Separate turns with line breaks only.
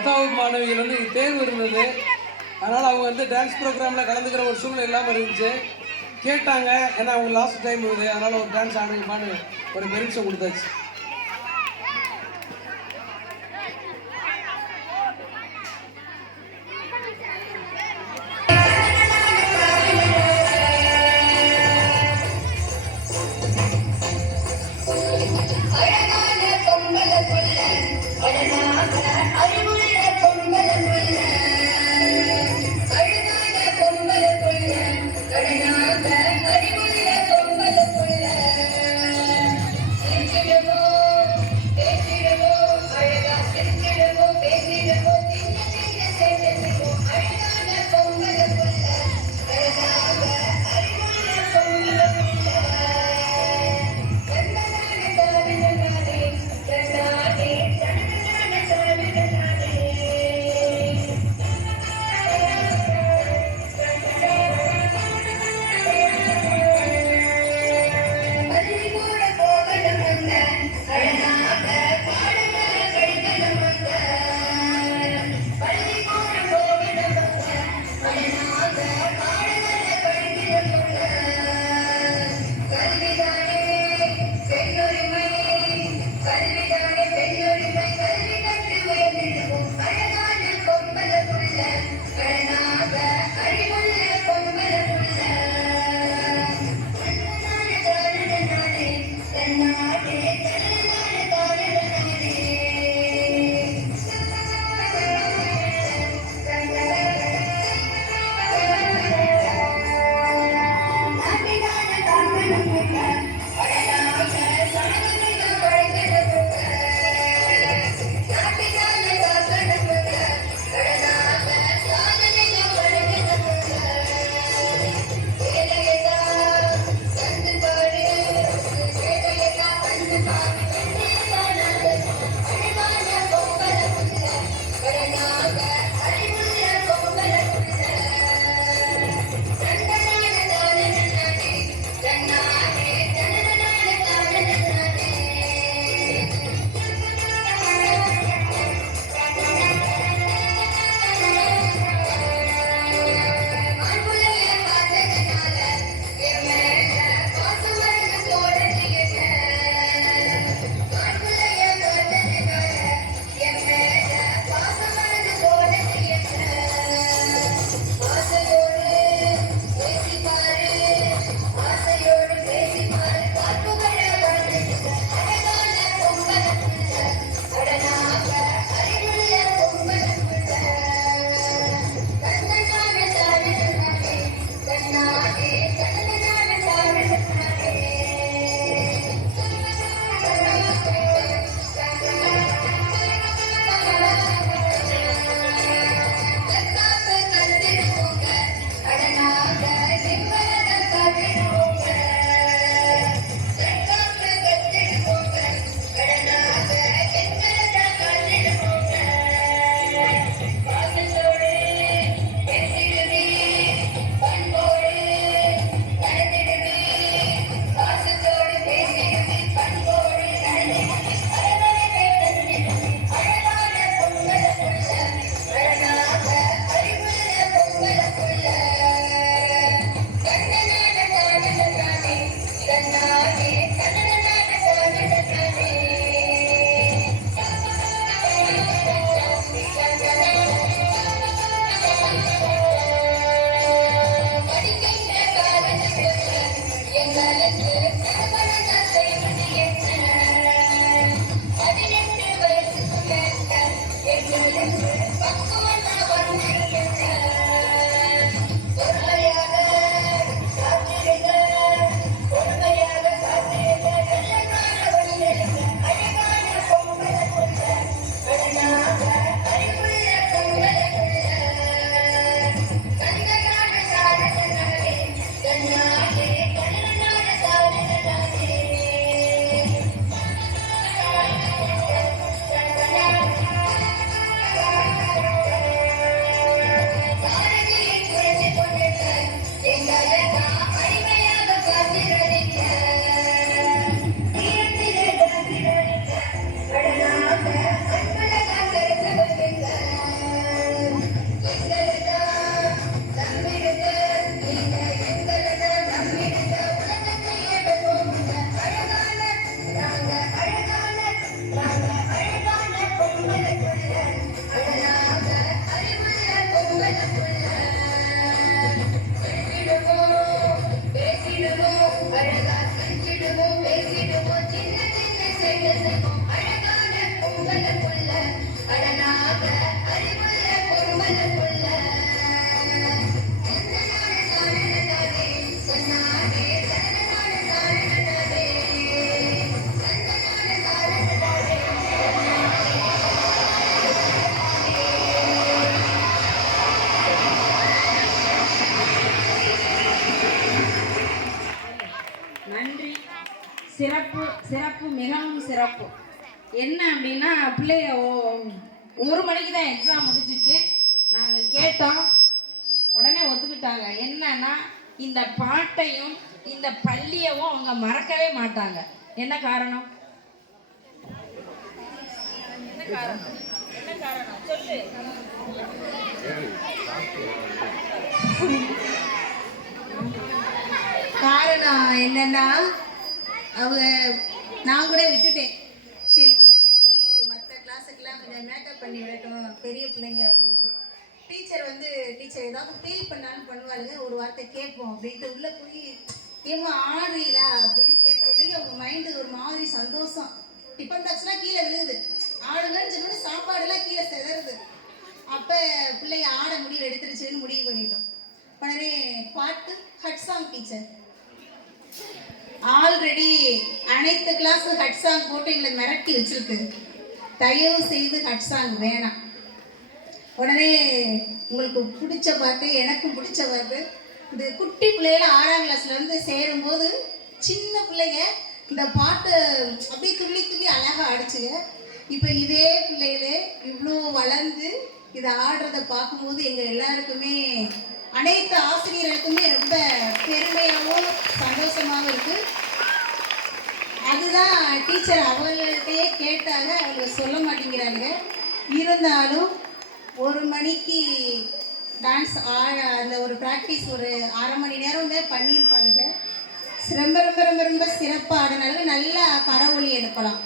பத்தாவது மாணவிகள் வந்து தேர்வு இருந்தது. அதனால் அவங்க வந்து டான்ஸ் ப்ரோக்ராமில் கலந்துக்கிற ஒரு சூழ்நிலை இல்லாமல் இருந்துச்சு. கேட்டாங்க ஏன்னா அவங்க லாஸ்ட் டைம் இது அதனால் ஒரு டான்ஸ் ஆடுங்கப்பான்னு ஒரு பெருமிஷம் கொடுத்தாச்சு. பார்ப்போம். என்ன அப்படின்னா பிள்ளைய ஓ- ஒரு மணிக்கு தான் எக்ஸாம் முடிஞ்சிச்சு. நாங்கள் கேட்டோம். உடனே ஒத்துக்கிட்டாங்க. என்னன்னா இந்த பாட்டையும் இந்த பள்ளியவும் அவங்க மறக்கவே மாட்டாங்க. என்ன காரணம்? என்ன காரணம்? என்ன காரணம்? சொல்லு.
காரணம் என்னன்னா அவங்க நான் கூட விட்டுட்டேன். சரி பிள்ளைங்க போய் மற்ற கிளாஸுக்கெல்லாம் கொஞ்சம் மேக்கப் பண்ணி விடட்டும் பெரிய பிள்ளைங்க அப்படின்ட்டு. டீச்சர் வந்து டீச்சர் ஏதாவது ஃபீல் பண்ணாலும் பண்ணுவாளுங்க ஒரு வார்த்தை கேட்போம் அப்படின்ட்டு. உள்ளே போய் ஏமா ஆடுறீங்களா அப்படின்னு கேட்ட உடனே அவங்க மைண்டு ஒரு மாதிரி சந்தோஷம். டிஃபன் பாக்ஸ்லாம் கீழே விழுகுது. ஆடுங்கன்னு சொன்னோடனே சாப்பாடுலாம் கீழே செதறுது. அப்போ பிள்ளைங்க ஆட முடிவு எடுத்துருச்சுன்னு முடிவு பண்ணிட்டோம். உடனே பாட்டு ஹட் சாங் டீச்சர் ஆல்ரெடி அனைத்து கிளாஸும் ஹட் சாங் போட்டு எங்களை மிரட்டி வச்சிருக்கு. தயவு செய்து ஹட் சாங் வேணாம். உடனே உங்களுக்கு பிடிச்ச பாட்டு எனக்கும் பிடிச்ச பாட்டு இந்த குட்டி பிள்ளைகள ஆறாம் கிளாஸ்லேருந்து சேரும்போது சின்ன பிள்ளைங்க இந்த பாட்டு அப்படியே துள்ளி துள்ளி அழகாக ஆடிச்சுங்க. இப்போ இதே பிள்ளைகளே இவ்வளோ வளர்ந்து இதை ஆடுறத பார்க்கும்போது எங்கள் எல்லாருக்குமே அனைத்து ஆசிரியர்களுக்குமே ரொம்ப பெருமையாகவும் சந்தோஷமாகவும் இருக்குது அதுதான் டீச்சர் அவர்கள்ட்டே கேட்டாங்க. அவங்க சொல்ல மாட்டேங்கிறாங்க இருந்தாலும் ஒரு மணிக்கு டான்ஸ் அந்த ஒரு ப்ராக்டிஸ் ஒரு அரை மணி நேரம் தான் பண்ணியிருப்பாருங்க ரொம்ப ரொம்ப ரொம்ப ரொம்ப சிறப்பாக ஆடினாலும் நல்லா பரவொலி எடுக்கலாம்.